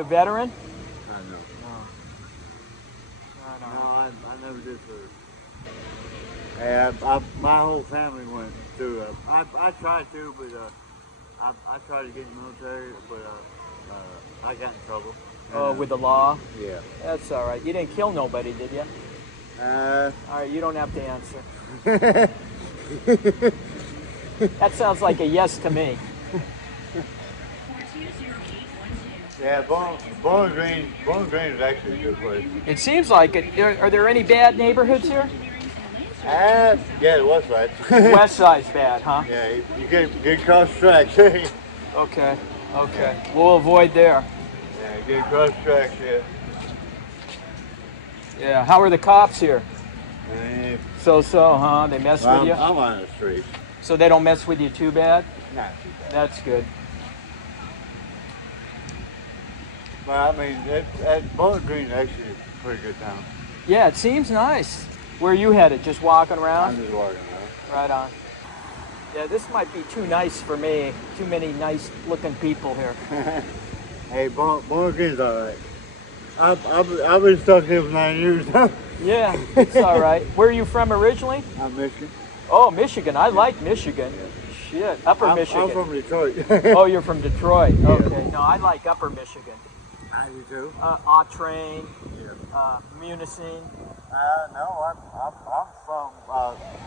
You a veteran? No. No, I never did serve. Hey, my whole family went through. I tried to, but I tried to get in the military, but I got in trouble. Oh, with the law? Yeah. That's all right. You didn't kill nobody, did you? All right, you don't have to answer. That sounds like a yes to me. Yeah, Bowling Green is actually a good place. It seems like it. Are there any bad neighborhoods here? Yeah, the West Side. West Side's bad, huh? Yeah, you get across the tracks. Okay. We'll avoid there. Yeah, get across the tracks, yeah. Yeah, how are the cops here? Eh, So, huh? They mess with you? I'm on the street. So they don't mess with you too bad? Not too bad. That's good. But I mean, Bowling Green is actually a pretty good town. Yeah, it seems nice. Where are you headed? Just walking around? I'm just walking around. Right on. Yeah, this might be too nice for me. Too many nice looking people here. Hey, Bowling Green's all right. I've been stuck here for 9 years now. Yeah, it's all right. Where are you from originally? I'm Michigan. Oh, Michigan. I like Michigan. Shit, Upper Michigan. I'm from Detroit. Oh, you're from Detroit. Yeah. Okay. No, I like Upper Michigan. I do too. Autrain, Yeah. Munising. No, I'm from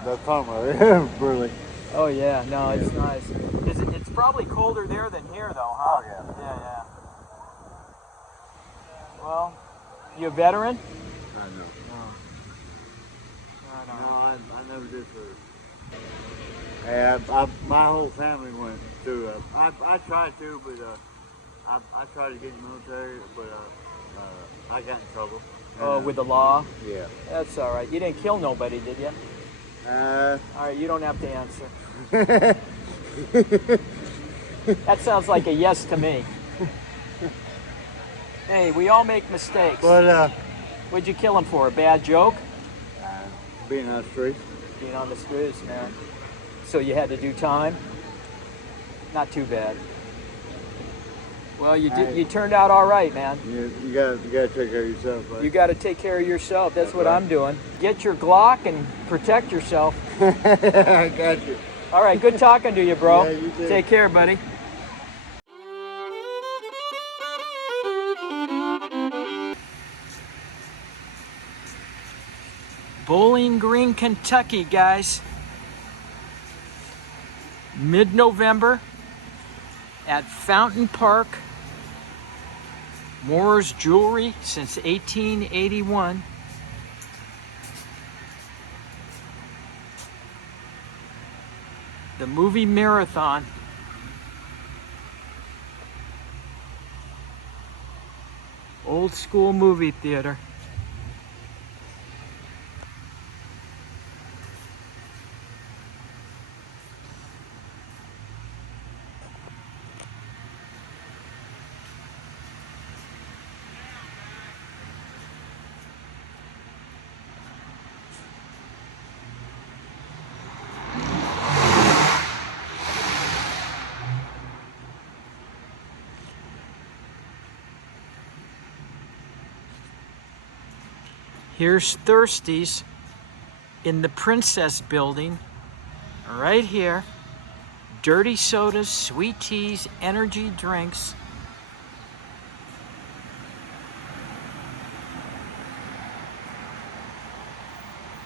the farmer, really. Oh yeah, no, it's nice. It's probably colder there than here, though, huh? Oh yeah. Yeah. Well, you a veteran? No. No, I never did serve. Hey, my whole family went through. I tried to, but I tried to get in the military, but I got in trouble. Oh, with the law? Yeah. That's all right. You didn't kill nobody, did you? All right, you don't have to answer. That sounds like a yes to me. Hey, we all make mistakes. But What'd you kill him for? A bad joke? being on the street. Being on the streets, man. So you had to do time? Not too bad. Well, you turned out all right, man. You gotta take care of yourself. Right? You got to take care of yourself. That's what right. I'm doing. Get your Glock and protect yourself. I got you. All right, good talking to you, bro. Yeah, you too. Take care, buddy. Bowling Green, Kentucky, guys. Mid-November at Fountain Park. Moore's Jewelry since 1881. The movie marathon. Old school movie theater. Here's Thirsties in the Princess Building, right here. Dirty sodas, sweet teas, energy drinks.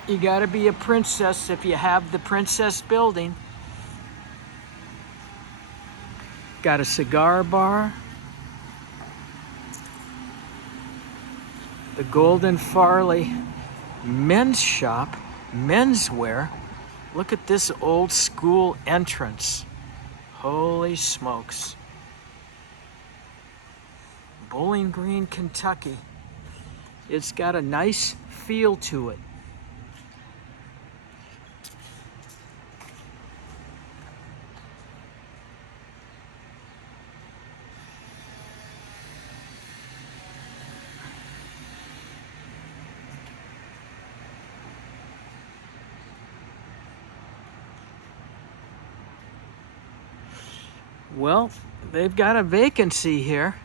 You gotta be a princess if you have the Princess Building. Got a cigar bar. The Golden Farley men's shop, menswear. Look at this old school entrance. Holy smokes. Bowling Green, Kentucky. It's got a nice feel to it. Well, they've got a vacancy here.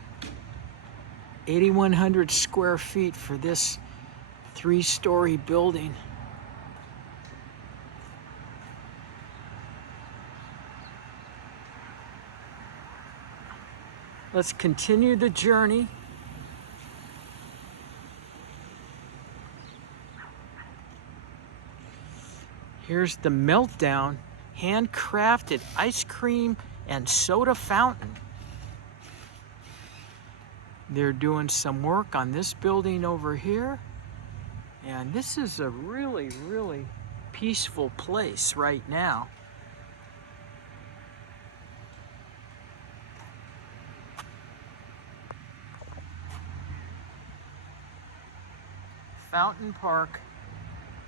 8,100 square feet for this 3-story building. Let's continue the journey. Here's the Meltdown handcrafted ice cream and soda fountain. They're doing some work on this building over here. And this is a really, really peaceful place right now. Fountain Park,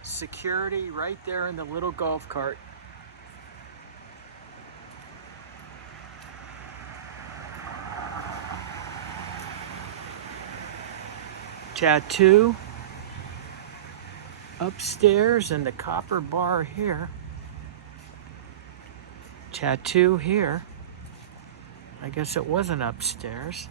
security right there in the little golf cart. Tattoo upstairs in the copper bar here. Tattoo here. I guess it wasn't upstairs.